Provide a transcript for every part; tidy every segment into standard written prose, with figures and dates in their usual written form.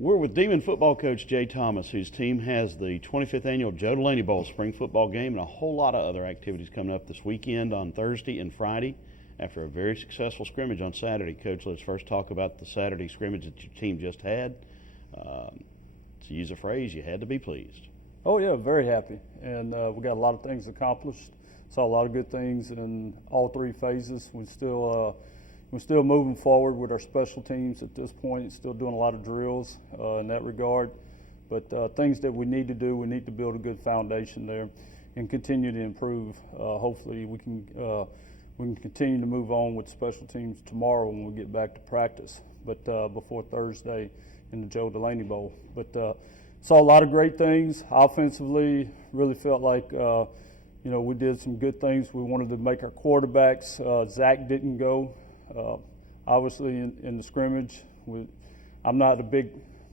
We're with Demon football coach Jay Thomas, whose team has the 25th Annual Joe Delaney Bowl spring football game and a whole lot of other activities coming up this weekend on Thursday and Friday after a very successful scrimmage on Saturday. Coach, let's first talk about the Saturday scrimmage that your team just had. To use a phrase, you had to be pleased. Oh, yeah, very happy. And we got a lot of things accomplished. Saw a lot of good things in all three phases. We're still moving forward with our special teams at this point, still doing a lot of drills in that regard. But things that we need to do, we need to build a good foundation there and continue to improve. Hopefully we can continue to move on with special teams tomorrow when we get back to practice, but before Thursday in the Joe Delaney Bowl. But saw a lot of great things offensively. Really felt like we did some good things. We wanted to make our quarterbacks. Zach didn't go. Obviously in the scrimmage, I'm not a big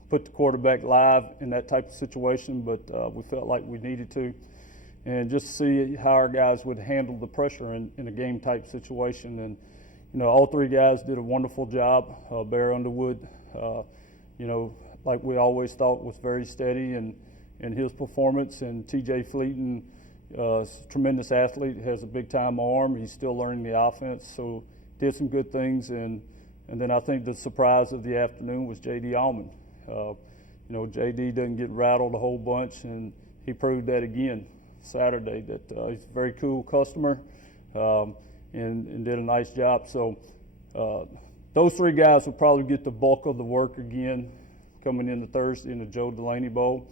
put the quarterback live in that type of situation, but we felt like we needed to. And just to see how our guys would handle the pressure in a game type situation. And, all three guys did a wonderful job. Bear Underwood, like we always thought, was very steady in his performance. And TJ Fleeton, tremendous athlete, has a big time arm. He's still learning the offense. So did some good things, and then I think the surprise of the afternoon was J.D. Allman. J.D. doesn't get rattled a whole bunch, and he proved that again Saturday, that he's a very cool customer and did a nice job. So those three guys will probably get the bulk of the work again coming into Thursday in the Joe Delaney Bowl.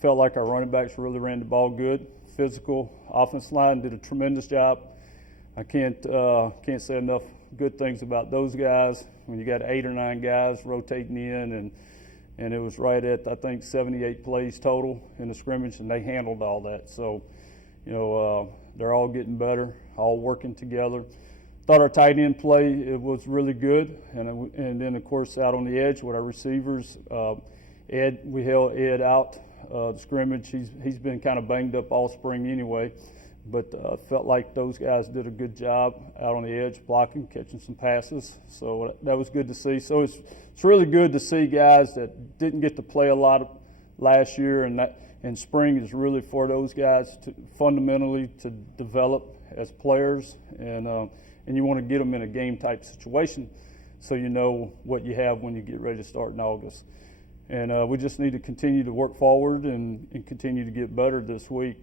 Felt like our running backs really ran the ball good. Physical offensive line did a tremendous job. I can't say enough good things about those guys. When you got 8 or 9 guys rotating in, and it was right at, I think, 78 plays total in the scrimmage, and they handled all that. So, they're all getting better, all working together. Thought our tight end play, it was really good, and then of course out on the edge with our receivers, we held Ed out the scrimmage. He's been kind of banged up all spring anyway. But felt like those guys did a good job out on the edge, blocking, catching some passes. So that was good to see. So it's really good to see guys that didn't get to play a lot last year, and spring is really for those guys to fundamentally to develop as players, and you want to get them in a game type situation, so you know what you have when you get ready to start in August. And we just need to continue to work forward and continue to get better this week.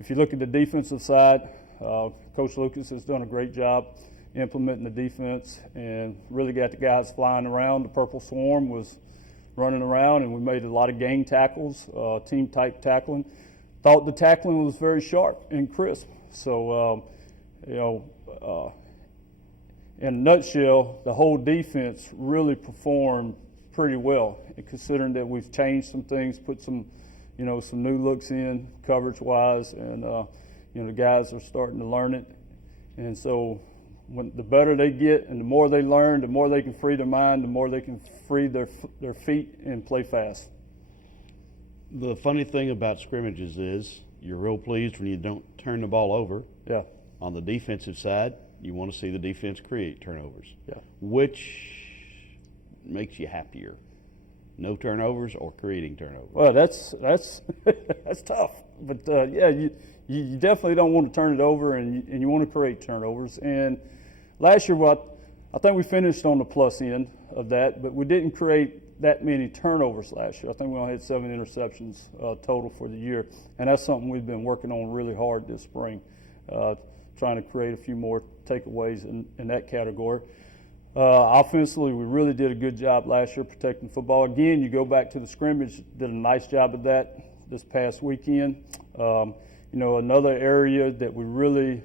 If you look at the defensive side, Coach Lucas has done a great job implementing the defense and really got the guys flying around. The Purple Swarm was running around, and we made a lot of gang tackles, team-type tackling. Thought the tackling was very sharp and crisp. So, in a nutshell, the whole defense really performed pretty well, considering that we've changed some things, put some new looks in coverage-wise, and the guys are starting to learn it. And so the better they get and the more they learn, the more they can free their mind, the more they can free their feet and play fast. The funny thing about scrimmages is you're real pleased when you don't turn the ball over. Yeah. On the defensive side, you want to see the defense create turnovers. Yeah. Which makes you happier? No turnovers or creating turnovers? Well, that's that's tough. But you definitely don't want to turn it over, and you want to create turnovers. And last year, I think we finished on the plus end of that, but we didn't create that many turnovers last year. I think we only had 7 interceptions total for the year, and that's something we've been working on really hard this spring, trying to create a few more takeaways in that category. Offensively, we really did a good job last year protecting football. Again, you go back to the scrimmage, did a nice job of that this past weekend. Another area that we really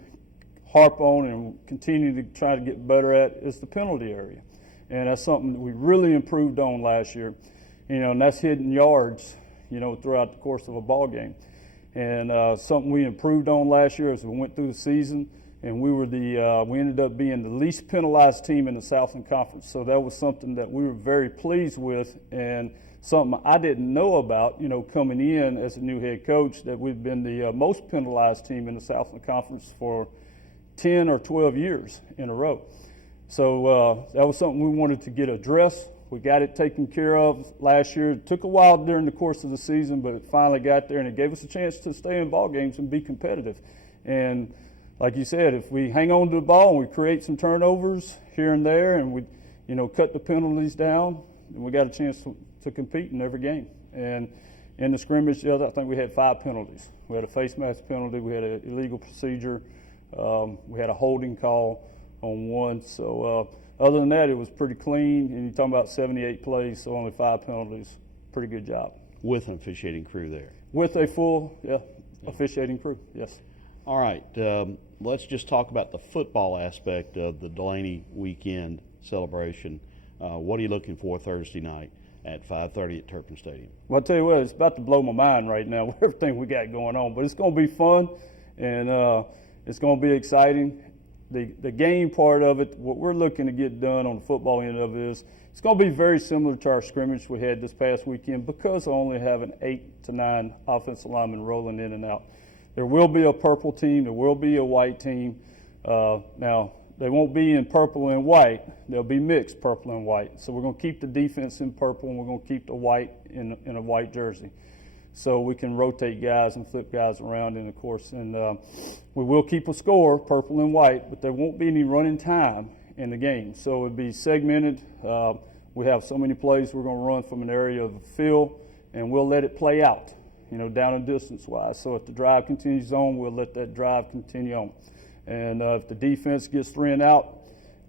harp on and continue to try to get better at is the penalty area. And that's something that we really improved on last year. And that's hitting yards, throughout the course of a ball game. And something we improved on last year as we went through the season. And we ended up being the least penalized team in the Southland Conference. So that was something that we were very pleased with, and something I didn't know about, coming in as a new head coach, that we've been the most penalized team in the Southland Conference for 10 or 12 years in a row. So that was something we wanted to get addressed. We got it taken care of last year. It took a while during the course of the season, but it finally got there, and it gave us a chance to stay in ball games and be competitive. And like you said, if we hang on to the ball and we create some turnovers here and there, and we, cut the penalties down, then we got a chance to compete in every game. And in the scrimmage, I think we had 5 penalties. We had a face mask penalty. We had an illegal procedure. We had a holding call on one. So other than that, it was pretty clean. And you're talking about 78 plays, so only 5 penalties. Pretty good job. With an officiating crew there. With a full, officiating crew, yes. All right, let's just talk about the football aspect of the Delaney weekend celebration. What are you looking for Thursday night at 5:30 at Turpin Stadium? Well, I'll tell you what, it's about to blow my mind right now with everything we got going on. But it's going to be fun, and it's going to be exciting. The game part of it, what we're looking to get done on the football end of it is, it's going to be very similar to our scrimmage we had this past weekend because of only having 8 to 9 offensive linemen rolling in and out. There will be a purple team. There will be a white team. Now, they won't be in purple and white. They'll be mixed purple and white. So we're going to keep the defense in purple, and we're going to keep the white in a white jersey. So we can rotate guys and flip guys around in the course. And we will keep a score, purple and white, but there won't be any running time in the game. So it'll be segmented. We have so many plays we're going to run from an area of the field, and we'll let it play out, down and distance-wise. So if the drive continues on, we'll let that drive continue on. And if the defense gets 3 and out,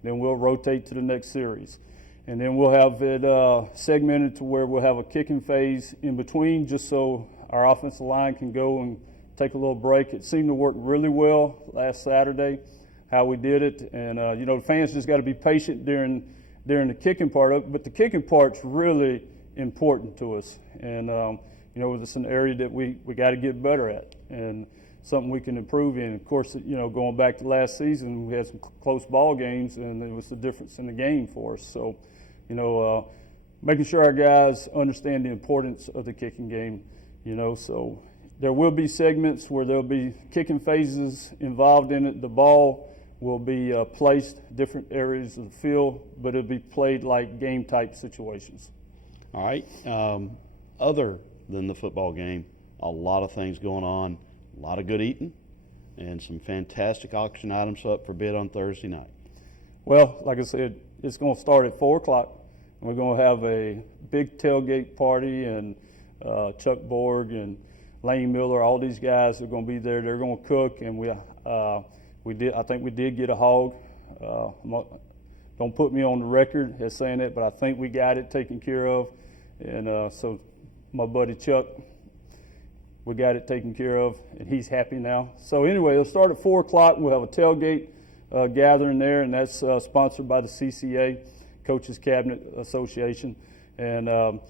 then we'll rotate to the next series. And then we'll have it segmented to where we'll have a kicking phase in between just so our offensive line can go and take a little break. It seemed to work really well last Saturday, how we did it. And, the fans just got to be patient during the kicking part of it. But the kicking part's really important to us. And, it's an area that we got to get better at and something we can improve in. Of course, going back to last season, we had some close ball games, and it was the difference in the game for us. So, making sure our guys understand the importance of the kicking game, so there will be segments where there'll be kicking phases involved in it. The ball will be placed different areas of the field, but it'll be played like game-type situations. All right. Other than the football game, a lot of things going on, a lot of good eating, and some fantastic auction items up for bid on Thursday night. Well, like I said, it's going to start at 4 o'clock. We're going to have a big tailgate party, and Chuck Borg and Lane Miller, all these guys are going to be there. They're going to cook, and I think we did get a hog. Don't put me on the record as saying that, but I think we got it taken care of. And so my buddy Chuck, we got it taken care of, and he's happy now. So anyway, it'll start at 4 o'clock. We'll have a tailgate gathering there, and that's sponsored by the CCA, Coaches Cabinet Association. And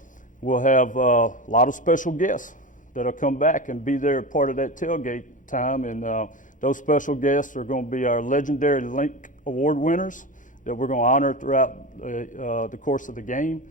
we'll have a lot of special guests that'll come back and be there part of that tailgate time. And those special guests are going to be our legendary Link Award winners that we're going to honor throughout the course of the game.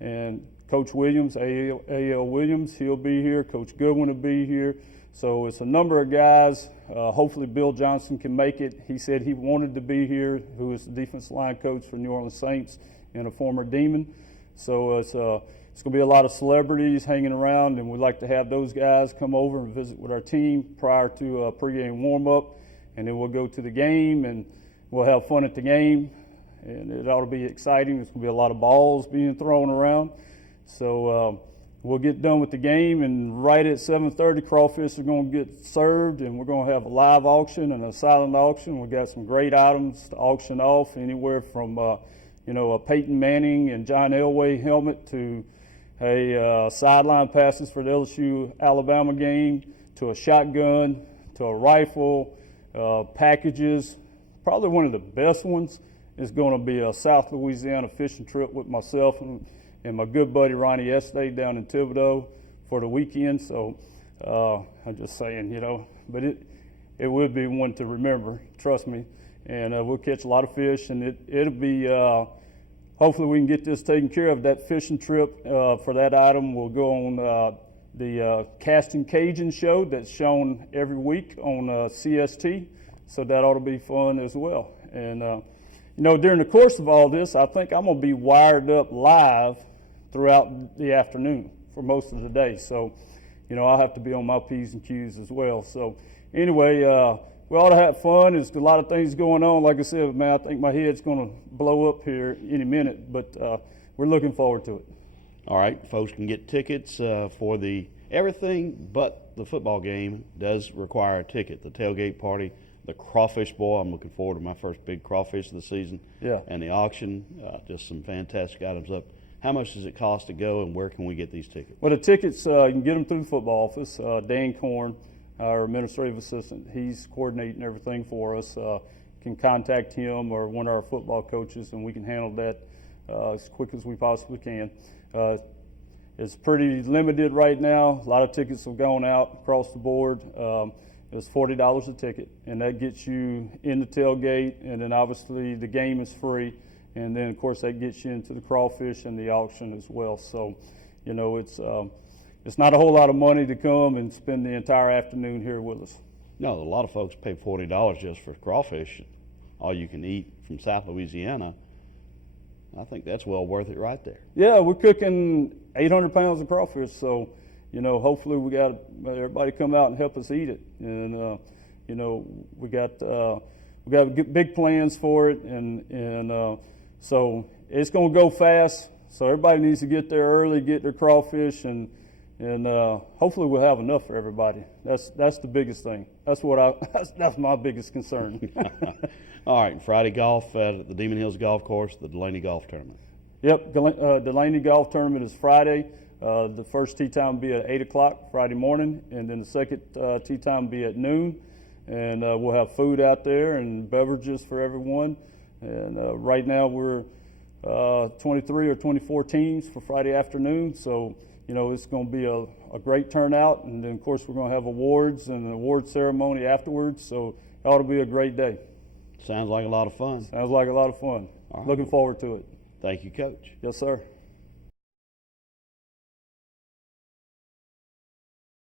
And Coach Williams, A.L. Williams, he'll be here. Coach Goodwin will be here. So it's a number of guys. Hopefully Bill Johnson can make it. He said he wanted to be here, who is the defensive line coach for New Orleans Saints and a former Demon. So it's going to be a lot of celebrities hanging around, and we'd like to have those guys come over and visit with our team prior to a pregame warm-up. And then we'll go to the game, and we'll have fun at the game. And it ought to be exciting. There's going to be a lot of balls being thrown around. So we'll get done with the game, and right at 7:30, crawfish are going to get served, and we're going to have a live auction and a silent auction. We've got some great items to auction off, anywhere from a Peyton Manning and John Elway helmet to a sideline passes for the LSU-Alabama game, to a shotgun, to a rifle, packages. Probably one of the best ones is going to be a South Louisiana fishing trip with myself and my good buddy Ronnie Estee down in Thibodaux for the weekend. So I'm just saying, but it would be one to remember, trust me. And we'll catch a lot of fish, and it'll be, hopefully we can get this taken care of. That fishing trip for that item will go on the Casting Cajun show that's shown every week on CST. So that ought to be fun as well. And during the course of all this, I think I'm going to be wired up live throughout the afternoon for most of the day. So, I'll have to be on my P's and Q's as well. So, anyway, we ought to have fun. There's a lot of things going on. Like I said, man, I think my head's going to blow up here any minute, but we're looking forward to it. All right, folks can get tickets for everything but the football game does require a ticket. The tailgate party, the crawfish boil. I'm looking forward to my first big crawfish of the season. Yeah. And the auction, just some fantastic items up. How much does it cost to go, and where can we get these tickets? Well, the tickets, you can get them through the football office. Dan Korn, our administrative assistant, he's coordinating everything for us. Can contact him or one of our football coaches, and we can handle that as quick as we possibly can. It's pretty limited right now. A lot of tickets have gone out across the board. It's $40 a ticket, and that gets you in the tailgate, and then obviously the game is free. And then, of course, that gets you into the crawfish and the auction as well. So, it's not a whole lot of money to come and spend the entire afternoon here with us. No, a lot of folks pay $40 just for crawfish, all you can eat from South Louisiana. I think that's well worth it right there. Yeah, we're cooking 800 pounds of crawfish, so hopefully we got everybody come out and help us eat it. And we got big plans for it, and so it's going to go fast. So everybody needs to get there early, get their crawfish, and hopefully we'll have enough for everybody. That's the biggest thing. That's my biggest concern. All right, Friday golf at the Demon Hills Golf Course, the Delaney Golf Tournament. Yep, Delaney Golf Tournament is Friday. The first tee time will be at 8 o'clock Friday morning, and then the second tee time will be at noon. And we'll have food out there and beverages for everyone. And right now we're 23 or 24 teams for Friday afternoon, so it's going to be a great turnout. And then, of course, we're going to have awards and an award ceremony afterwards, so it ought to be a great day. Sounds like a lot of fun. Sounds like a lot of fun. All right. Looking forward to it. Thank you, Coach. Yes, sir.